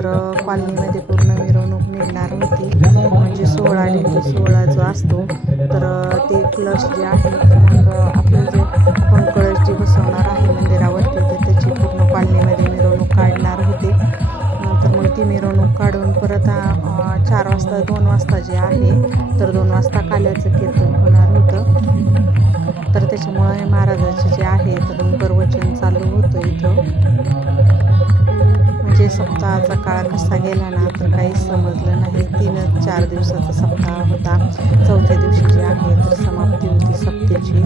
तर कॉलनीमध्ये पूर्ण मिरवणूक निघणार होती. म्हणजे 16 दिंडी सोहळा जो असतो तर ते कलश जे आहे तर मग आपलं जे आपण कळश जे बसवणार आहे मंदिरावरती तर त्याची पूर्ण कॉलनीमध्ये मिरवणूक काढणार होते. तर मग ती मिरवणूक काढून परत 4 वाजता 2 वाजता जे आहे तर 2 वाजता काल्याचं कीर्तन होणार होतं. तर त्याच्यामुळे महाराजाचे जे आहे तर प्रवचन चालू होतं इथं. म्हणजे सप्ताहाचा काळ कसा गेला ना तर काहीच समजलं नाही. 3-4 दिवसाचा सप्ताह होता. चौथ्या दिवशी जे आहे तर समाप्ती होती सप्तेची.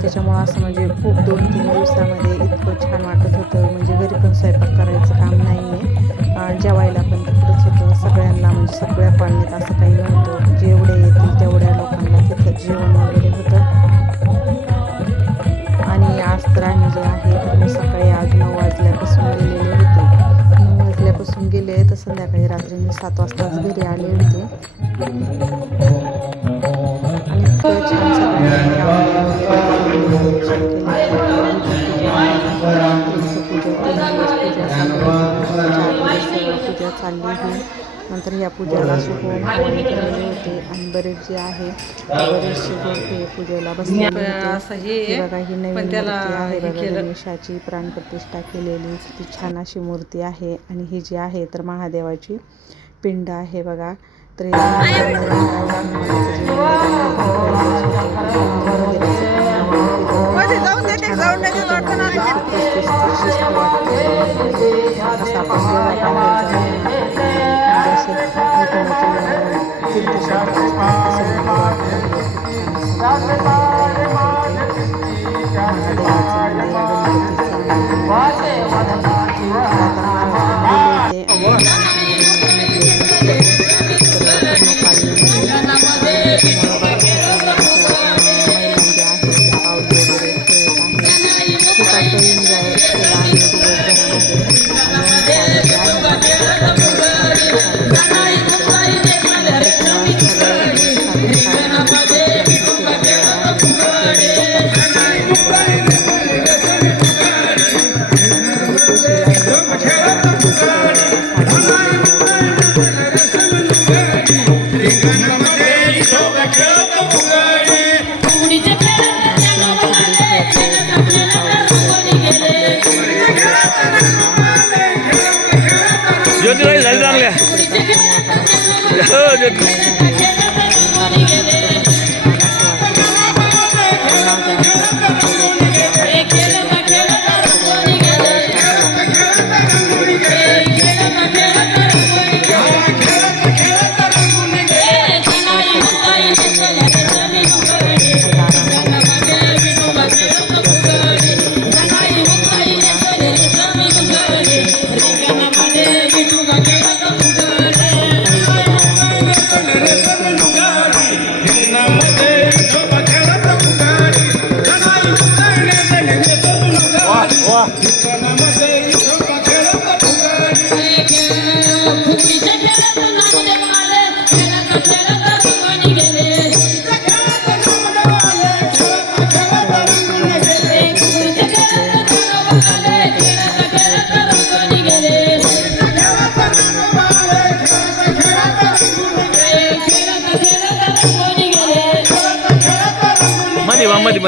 त्याच्यामुळं असं म्हणजे खूप 2-3 दिवसामध्ये इतकं छान वाटत होतं. म्हणजे घरी पण स्वयंपाक करायचं काम नाही आहे. जेवायला पण तिकडंच होतं सगळ्यांना. म्हणजे सगळ्या कॉलनीत असं काही नव्हतं. जेवढे येतील तेवढ्या लोकांना तिथं जेवण वगैरे होतं. आणि आज तर आम्ही जे आहे तर मी सकाळी आज 9 वाजल्यापासून गेलेले होते. 9 वाजल्यापासून गेले तर संध्याकाळी रात्री मी 7 वाजताच घरी आले होते. आणि इतकं छान सगळ्यांनी रांगोळी वगैरे डेकोरेशन केलेलं पूजा चालली. नंतर ह्या पूजेला होम हवन केलेले होते आणि बरेच जे आहे बरेचसे जोडपे पूजेला बसलेले होते. बघा ही नवीन मूर्ती आहे बघा गणेशाची प्राणप्रतिष्ठा केलेली किती छान अशी मूर्ती आहे. आणि ही जी आहे तर महादेवाची पिंड आहे बघा. तर ज्योतिराज झाली चांगल्या मध्ये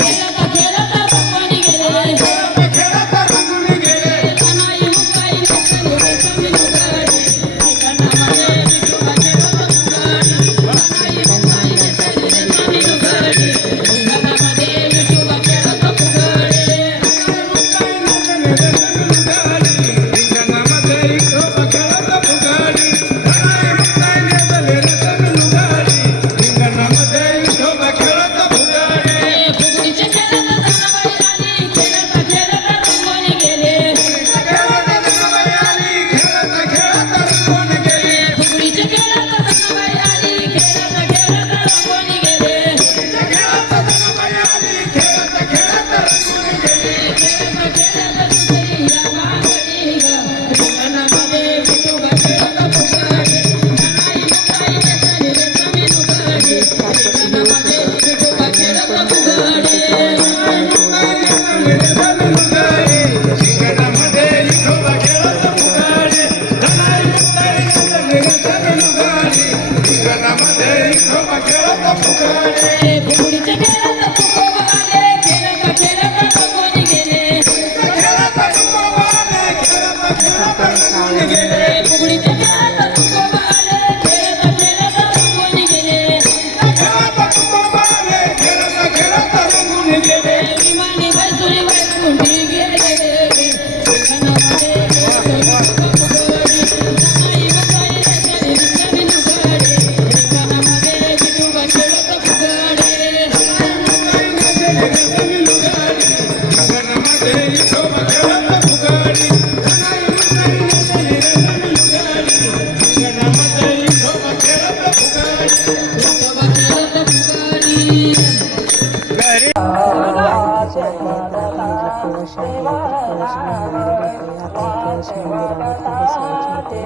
जे आहे तर आता हे जे कळश आहे तर कळश घेऊन आलेले होते. आता हे कळश मंदिरावरती बसवायचे होते.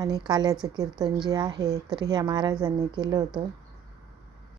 आणि काल्याचं कीर्तन जे आहे तर ह्या महाराजांनी केलं होतं.